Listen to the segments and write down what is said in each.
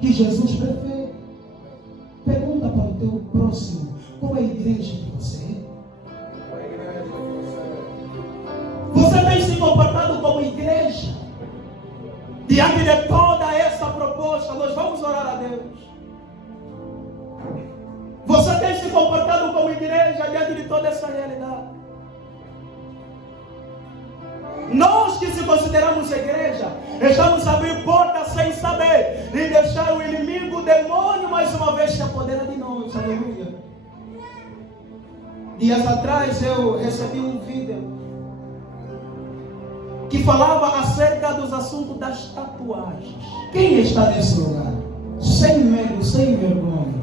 que Jesus prefere. Pergunta para o teu próximo: qual é a igreja que você é? Você tem se comportado como igreja? Diante de toda essa proposta, nós vamos orar a Deus. Você tem se comportado como igreja diante de toda essa realidade? Nós que se consideramos igreja, estamos a abrir portas sem saber e deixar o inimigo, o demônio, mais uma vez se apodera de nós. Aleluia. Dias atrás eu recebi um vídeo que falava acerca dos assuntos das tatuagens. Quem está nesse lugar? Sem medo, sem vergonha.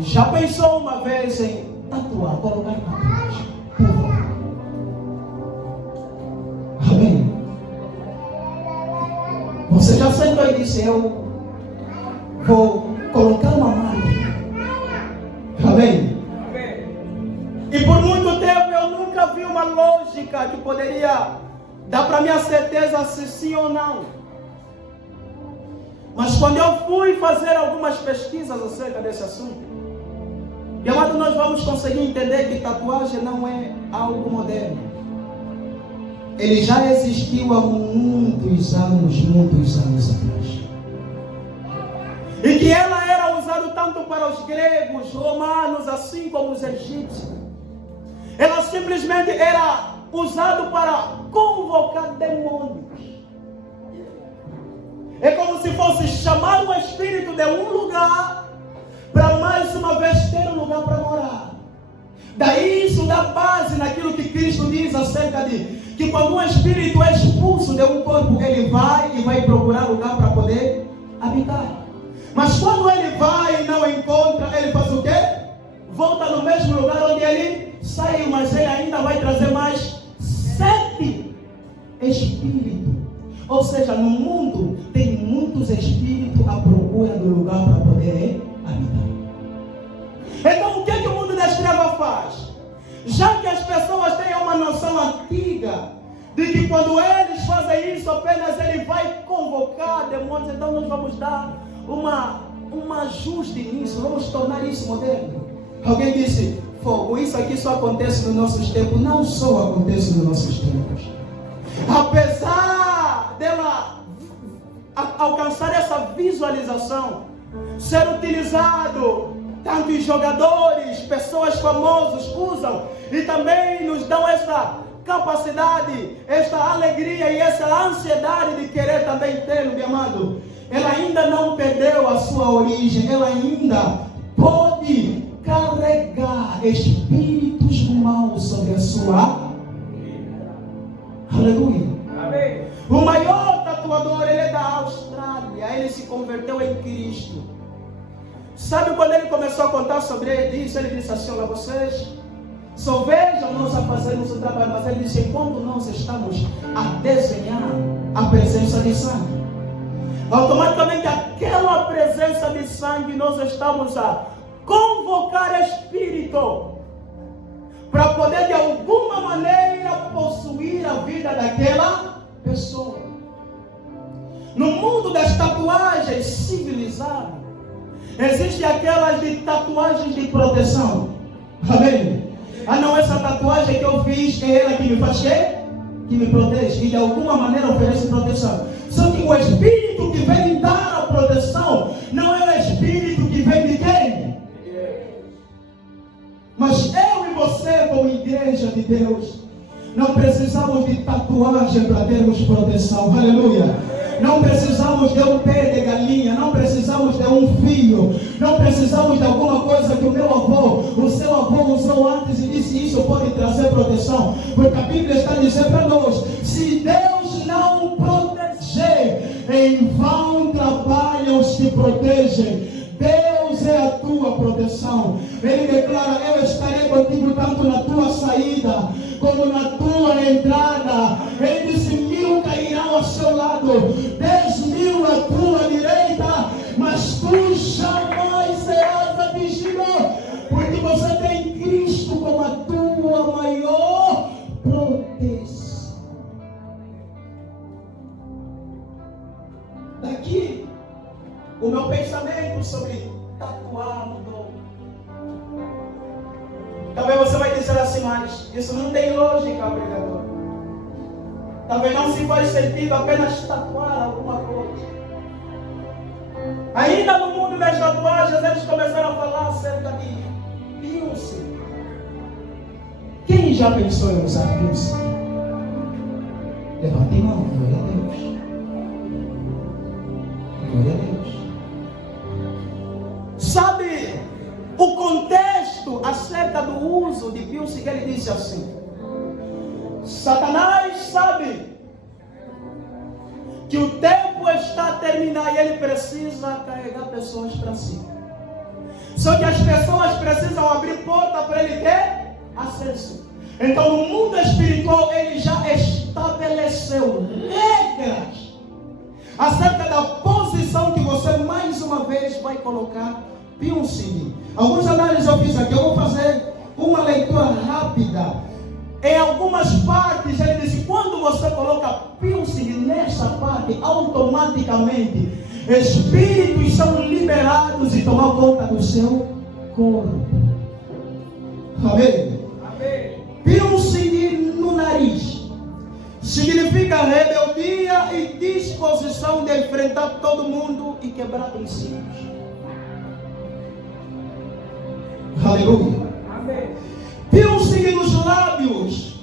Já pensou uma vez em tatuar, colocar tatuagem? Por favor. Amém. Você já sentou e disse: eu vou colocar uma marca. Amém. E por muito tempo eu nunca vi uma lógica que poderia dar para mim a certeza se sim ou não. Mas quando eu fui fazer algumas pesquisas acerca desse assunto, meu amado, nós vamos conseguir entender que tatuagem não é algo moderno. Ele já existiu há muitos anos atrás. E que ela era usada tanto para os gregos, romanos, assim como os egípcios. Ela simplesmente era usada para convocar demônios. É como se fosse chamar o espírito de um lugar para mais uma vez ter um lugar para morar. Daí isso dá base naquilo que Cristo diz acerca de que quando um espírito é expulso de um corpo, ele vai procurar lugar para poder habitar. Mas quando ele vai e não encontra, ele faz o quê? Volta no mesmo lugar onde ele saiu, mas ele ainda vai trazer mais 7 espíritos. Ou seja, no mundo tem muitos espíritos à procura do lugar para poder habitar. Então o que o mundo das trevas faz? Já que as pessoas têm uma noção antiga de que quando eles fazem isso, apenas ele vai convocar demônios, então nós vamos dar um ajuste nisso, vamos tornar isso moderno. Alguém disse: fogo, isso aqui só acontece nos nossos tempos. Não só acontece nos nossos tempos. Apesar dela alcançar essa visualização, ser utilizado tanto os jogadores, pessoas famosas usam e também nos dão essa capacidade, esta alegria e essa ansiedade de querer também tê-lo, meu amado. Ela ainda não perdeu a sua origem, ela ainda pode carregar espíritos maus sobre a sua. Aleluia. Amém. O maior tatuador, ele é da Austrália, ele se converteu em Cristo. Sabe quando ele começou a contar sobre isso, ele disse assim: olha, vocês só vejam nós a fazermos o trabalho, mas ele disse: quando nós estamos a desenhar a presença de sangue, automaticamente aquela presença de sangue nós estamos a convocar espírito para poder de alguma maneira possuir a vida daquela pessoa. No mundo das tatuagens civilizadas, existem aquelas de tatuagens de proteção. Amém? Ah não, essa tatuagem que eu fiz é ela que me faz quê? Que me protege e de alguma maneira oferece proteção. Só que o espírito que vem dar a proteção não é o espírito que vem de quem? Mas eu e você, como igreja de Deus, não precisamos de tatuagem para termos proteção. Aleluia. Não precisamos de um pé de galinha, não precisamos de um fio, não precisamos de alguma coisa que o meu avô, o seu avô usou antes e disse: isso pode trazer proteção. Porque a Bíblia está dizendo para nós: se Deus não proteger, em vão trabalham os que protegem. Deus é a tua proteção. Ele declara: eu estarei contigo tanto na tua saída como na tua entrada. Ele disse: 1000 cairão ao seu lado, 10.000 à tua direita, mas tu jamais serás atingido, porque você tem Cristo como a tua maior proteção. Daqui O meu pensamento sobre tatuar mudou. Talvez você vai dizer assim, mas isso não tem lógica, pregador. Talvez não se faz sentido apenas tatuar alguma coisa. Ainda no mundo das tatuagens, eles começaram a falar acerca de piercing. Quem já pensou em usar piercing? Levante a mão, glória a Deus. Glória a Deus. Sabe o contexto acerca do uso de piercing? Ele disse assim: Satanás sabe que o tempo está a terminar e ele precisa carregar pessoas para si. Só que as pessoas precisam abrir porta para ele ter acesso. Então no mundo espiritual ele já estabeleceu regras acerca da posição que você mais uma vez vai colocar piercing. Alguns análises eu fiz aqui, eu vou fazer uma leitura rápida. Em algumas partes ele disse, quando você coloca piercing nessa parte, automaticamente espíritos são liberados e tomam conta do seu corpo. Amém? Amém. Piercing no nariz significa rebeldia e disposição de enfrentar todo mundo e quebrar princípios. Aleluia. Amém. Piercing nos lábios,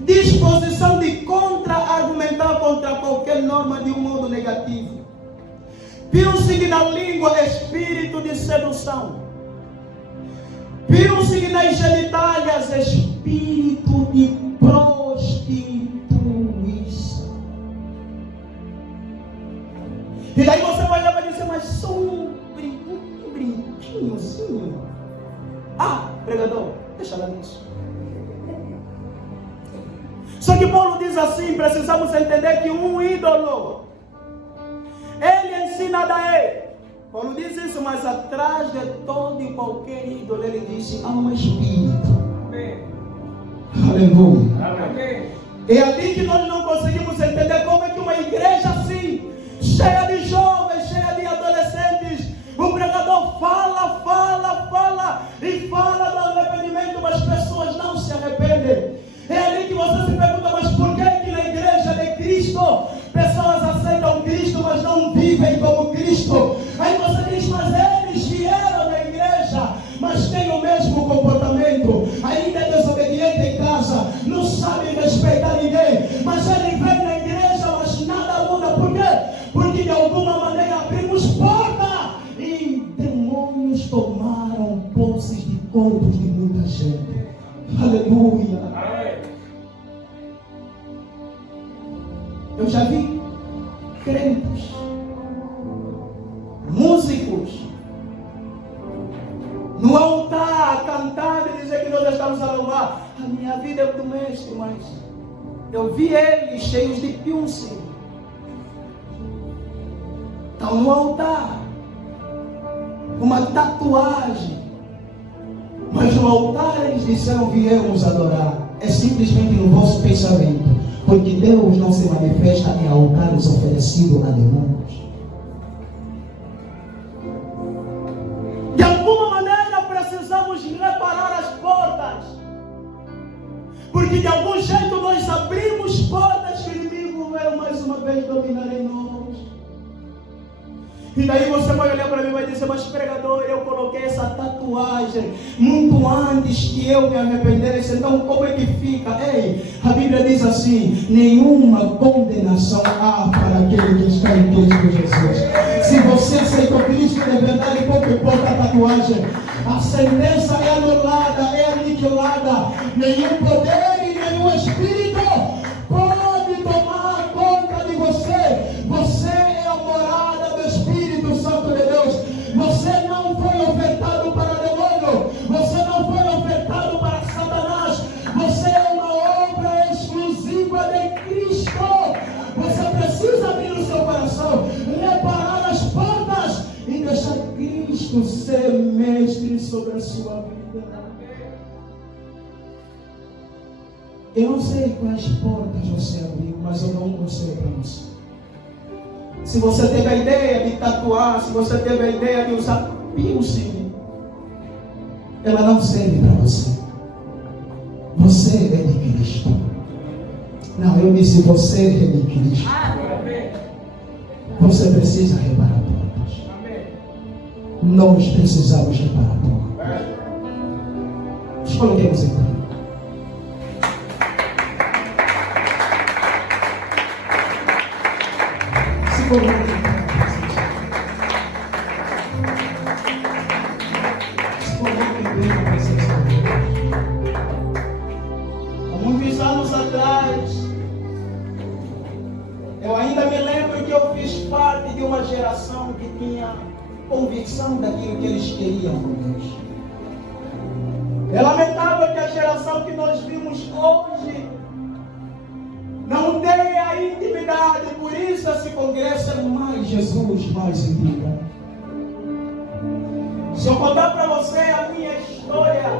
disposição de contra-argumentar contra qualquer norma de um modo negativo. Piercing na língua, espírito de sedução. Piercing nas genitálias, espírito de prostituição. E daí você vai olhar para dizer, mas só um brinquinho assim. Ah, pregador, deixa lá nisso. Só que Paulo diz assim, precisamos entender que um ídolo, ele em si nada é. Paulo diz isso, mas atrás de todo e qualquer ídolo, ele diz, há um espírito. Amém. Aleluia. Amém. É ali que nós não conseguimos entender como é que uma igreja assim, cheia de jovens, cheia de adolescentes, o pregador fala e fala do arrependimento, mas pessoas não se arrependem. É ali que você se pergunta, mas por que na igreja de Cristo pessoas aceitam Cristo, mas não vivem como Cristo? Aí você diz, mas eles vieram na igreja, mas têm o mesmo comportamento, ainda é desobediente em casa, não sabe respeitar ninguém, mas ele vem na igreja, mas nada muda. Por quê? Porque de alguma maneira abrimos porta e demônios tomaram posses de corpos de muita gente. Aleluia. Eu já vi crentes, músicos, no altar cantando e dizer que nós estamos a louvar. A minha vida é do mestre, mas eu vi eles cheios de piercing. Estão no altar, uma tatuagem, mas no altar eles disseram, viemos adorar. É simplesmente no vosso pensamento, porque Deus não se manifesta em altares oferecidos a demônios. De alguma maneira precisamos reparar as portas, porque de algum jeito nós abrimos portas que o inimigo veio mais uma vez dominar em nós. E daí você vai olhar para mim e vai dizer, mas pregador, eu coloquei essa tatuagem muito antes que eu me arrependesse, então como é que fica? Ei, a Bíblia diz assim, nenhuma condenação há para aquele que está em Cristo Jesus. Se você aceitou Cristo de verdade, pouco importa a tatuagem, a sentença é anulada, é aniquilada, nenhum poder e nenhum espírito pode tomar conta de você. Você é a morada do Espírito Santo de Deus. Você não foi ofertado para demônio, você não foi ofertado para Satanás, você é uma obra exclusiva de Cristo. Você precisa abrir o seu coração, reparar as portas e deixar Cristo ser mestre sobre a sua vida. Eu não sei quais portas você abriu, mas eu dou um conselho para você. Se você teve a ideia de tatuar, se você teve a ideia de usar piercing, ela não serve para você. Você é de Cristo. Não, eu disse você é de Cristo. Você precisa reparar pontos. Nós precisamos reparar pontos. Nos coloquemos então. Se coloquemos. Há muitos anos atrás, eu ainda me lembro que eu fiz parte de uma geração que tinha convicção daquilo que eles queriam com Deus. É lamentável que a geração que nós vimos hoje não tem a intimidade, por isso esse congresso é mais Jesus, mais indica. Se eu contar para você a minha história,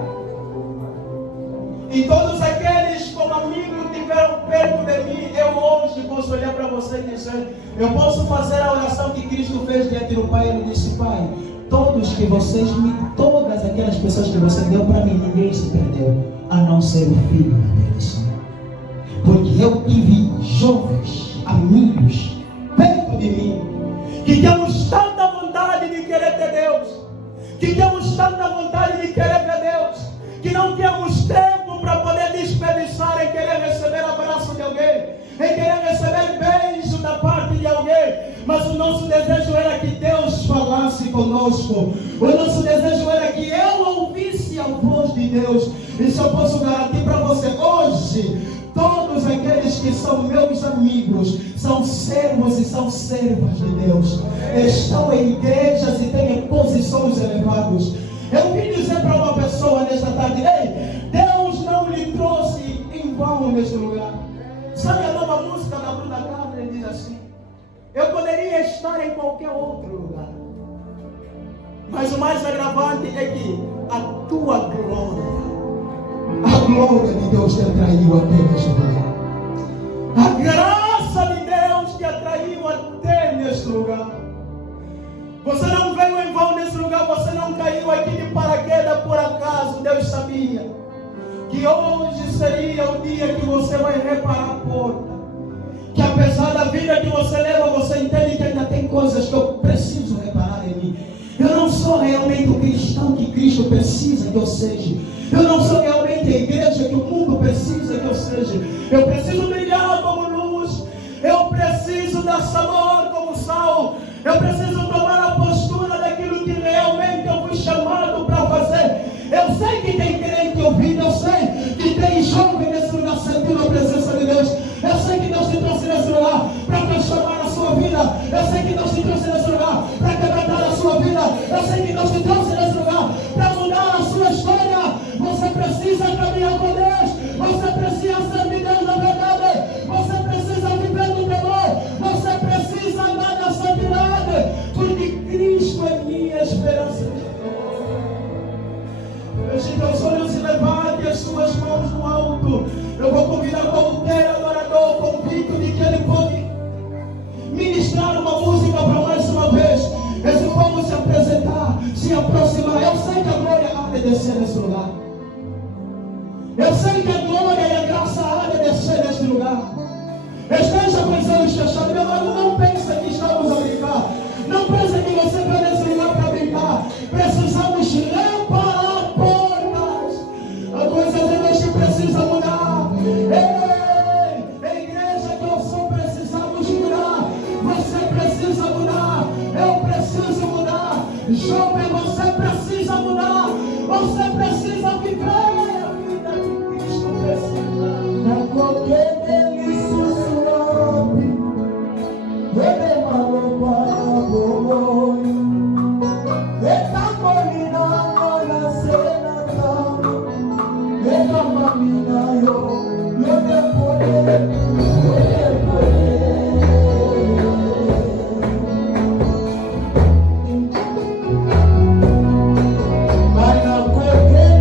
e todos aqueles como amigos tiveram perto de mim, eu hoje posso olhar para você e dizer, eu posso fazer a oração que Cristo fez diante do Pai. Ele disse: Pai, todas aquelas pessoas que você deu para mim, ninguém se perdeu, a não ser o filho deles. Porque eu tive jovens, amigos, perto de mim, que temos tanta vontade de querer ter Deus, que temos tanta vontade de querer ver Deus, que não temos tempo para poder desperdiçar em querer receber abraço de alguém, em querer receber beijo da parte de alguém. Mas o nosso desejo era que Deus falasse conosco. O nosso desejo era que eu ouvisse a voz de Deus. Isso eu posso garantir para você hoje. Todos aqueles que são meus amigos são servos e são servas de Deus. Estão em igrejas e têm posições elevadas. Eu vim dizer para uma pessoa nesta tarde: ei, Deus não lhe trouxe em vão neste lugar. Sabe a nova música da Bruna Carla? Ele diz assim: eu poderia estar em qualquer outro lugar, mas o mais agravante é que a tua glória, a glória de Deus te atraiu até neste lugar. A graça de Deus te atraiu até neste lugar. Você não veio em vão nesse lugar, você não caiu aqui de paraquedas por acaso. Deus sabia que hoje seria o dia que você vai reparar a porta. Que apesar da vida que você leva, você entende que ainda tem coisas que eu preciso reparar em mim. Eu não sou realmente o cristão que Cristo precisa que eu seja. Eu não sou realmente a igreja que o mundo precisa que eu seja. Eu preciso brilhar como luz. Eu preciso dar sabor como sal. Eu preciso tomar a postura daquilo que realmente eu fui chamado para fazer. Eu sei que tem crente ouvindo, eu sei que tem jovem nesse lugar sentindo a presença de Deus. Eu sei que Deus te trouxe nesse lugar para transformar a sua vida. Eu sei que Deus te trouxe nesse lugar para quebrantar a sua vida. Eu sei que Deus te trouxe nesse lugar para mudar a sua história. Você precisa caminhar com Deus. Você precisa servir Deus na verdade. Você precisa viver no temor. Você precisa andar na santidade. Porque Cristo é minha esperança. Feche teus olhos e levante as suas mãos no alto. Eu vou convidar qualquer adorador convicto de que ele pode ministrar uma música para mais uma vez. Esse povo se apresentar, se aproximar. Eu sei que a glória há de descer nesse lugar. Eu sei que a glória e a graça há de descer neste lugar. Esteja com os olhos fechados. Meu irmão, não pense que estamos a brincar. Não pense que você vai nesse lugar para brincar. Precisamos reparar portas. A coisa de Deus que precisa mudar. Ei, a igreja que eu sou, precisamos mudar. Você precisa mudar. Eu preciso mudar. Jovem, você precisa mudar. Você precisa viver a vida que Cristo precisa. Na qualquer delícia suave, ele falou para o está combinando na cena calma. Ele caminha eu depois. Vai na qualquer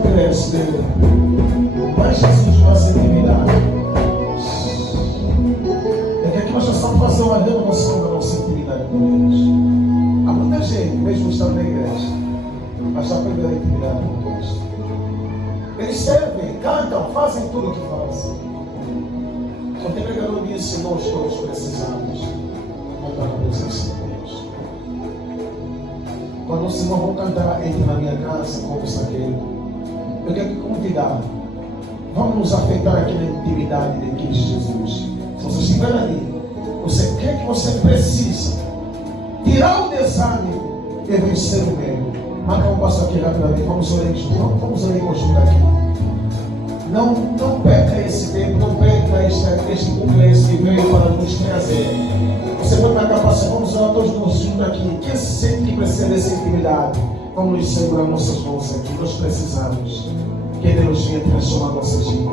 congresso dele. Mas Jesus, mais intimidade. É que aqui nós já estamos fazendo uma renovação da nossa intimidade com Deus. Há muita gente, mesmo estando na igreja, mas está perdendo a intimidade com Cristo. Eles servem, cantam, fazem tudo o que fazem. Quando o pregador disse, nós todos precisamos voltar na presença de Deus. Quando o Senhor vão cantar, entre na minha casa, como Zaqueu, eu quero te convidar. Vamos nos afetar aqui na intimidade de Cristo Jesus. Se você estiver ali, você quer que você precisa tirar o desânimo e vencer o medo. Marca um passo aqui rapidamente. Vamos orar juntos. Vamos orar juntos aqui. Não perca esse tempo, não perca este congresso que veio para nos trazer. Você pode marcar passo. Vamos orar todos nós juntos aqui. Quem sente que precisa dessa intimidade, vamos nos segurar nossas mãos aqui. Nós precisamos que Deus venha transformar nossas vidas.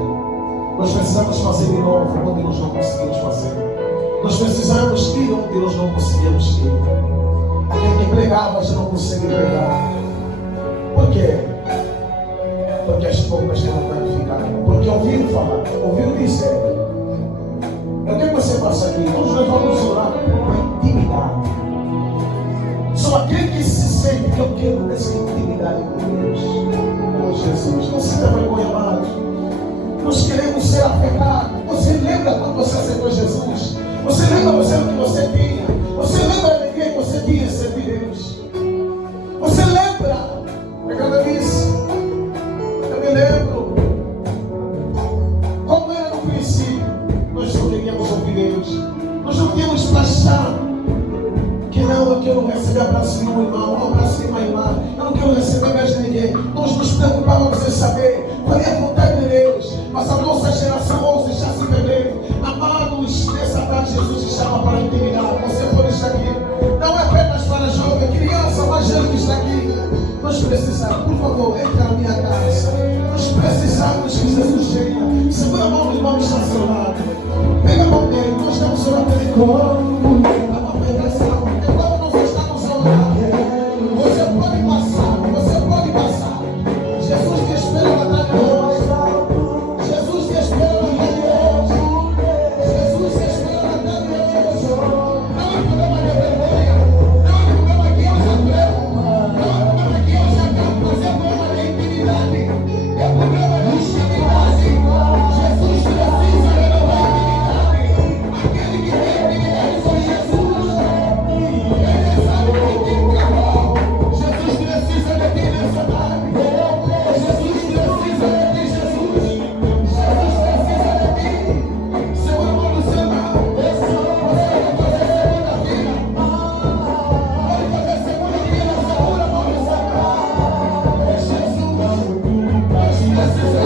Nós precisamos fazer de novo onde nós não conseguimos fazer. Nós precisamos ir onde nós não conseguimos ir. Aquele que pregava já não consegue pregar. Por quê? Porque as poucas não qualificaram. Porque ouviram falar, ouviram dizer. Eu quero que você passe aqui. Nós vamos orar por uma intimidade. Só aquele que se sente que eu quero essa intimidade com Deus. Oh Jesus, não sinta vergonha mais. Nós queremos ser afetados. Você lembra quando você aceitou Jesus? Você lembra o que você tinha? Você lembra a alegria que você tinha em servir Deus? Você lembra? Pegando isso, eu me lembro como era no princípio. Nós não queríamos ouvir Deus. Nós não queríamos baixar. Que não, eu quero receber abraço de um irmão, um abraço de uma irmã. Eu não quero receber mais de ninguém. Nós nos preocupávamos em saber qual é a vontade de Deus. Mas a nossa geração hoje está se perdendo. Amados, nessa tarde Jesus te chama para a intimidade. Você pode estar aqui. Não é apenas para jovem, criança, mas Jesus está aqui. Nós precisamos, por favor, entre na minha casa. Nós precisamos que Jesus chegue. Segura a mão do irmão que está ao seu lado. Pega a mão dele, nós estamos orando por ele. A mão dele está ao seu lado. Enquanto nós estamos orando, você pode passar, você pode passar. Jesus te espera na tarde de hoje. Jesus te espera na tarde de hoje. Jesus te espera na tarde de hoje. Não é problema de vergonha. Não é problema que eu já prego. Não é problema que eu já canto. Mas é problema de intimidade. É problema de intimidade. Jesus precisa renovar a intimidade. Aquele que tem intimidade com Jesus, ele sabe que tem que acabar. Jesus precisa de ti nessa tarde. Jesus precisa de ti, Jesus. Jesus precisa de ti. Seu amor do seu irmão. Pode fazer segunda-feira. Pode fazer segunda-feira. Segura a mão do seu irmão. Jesus precisa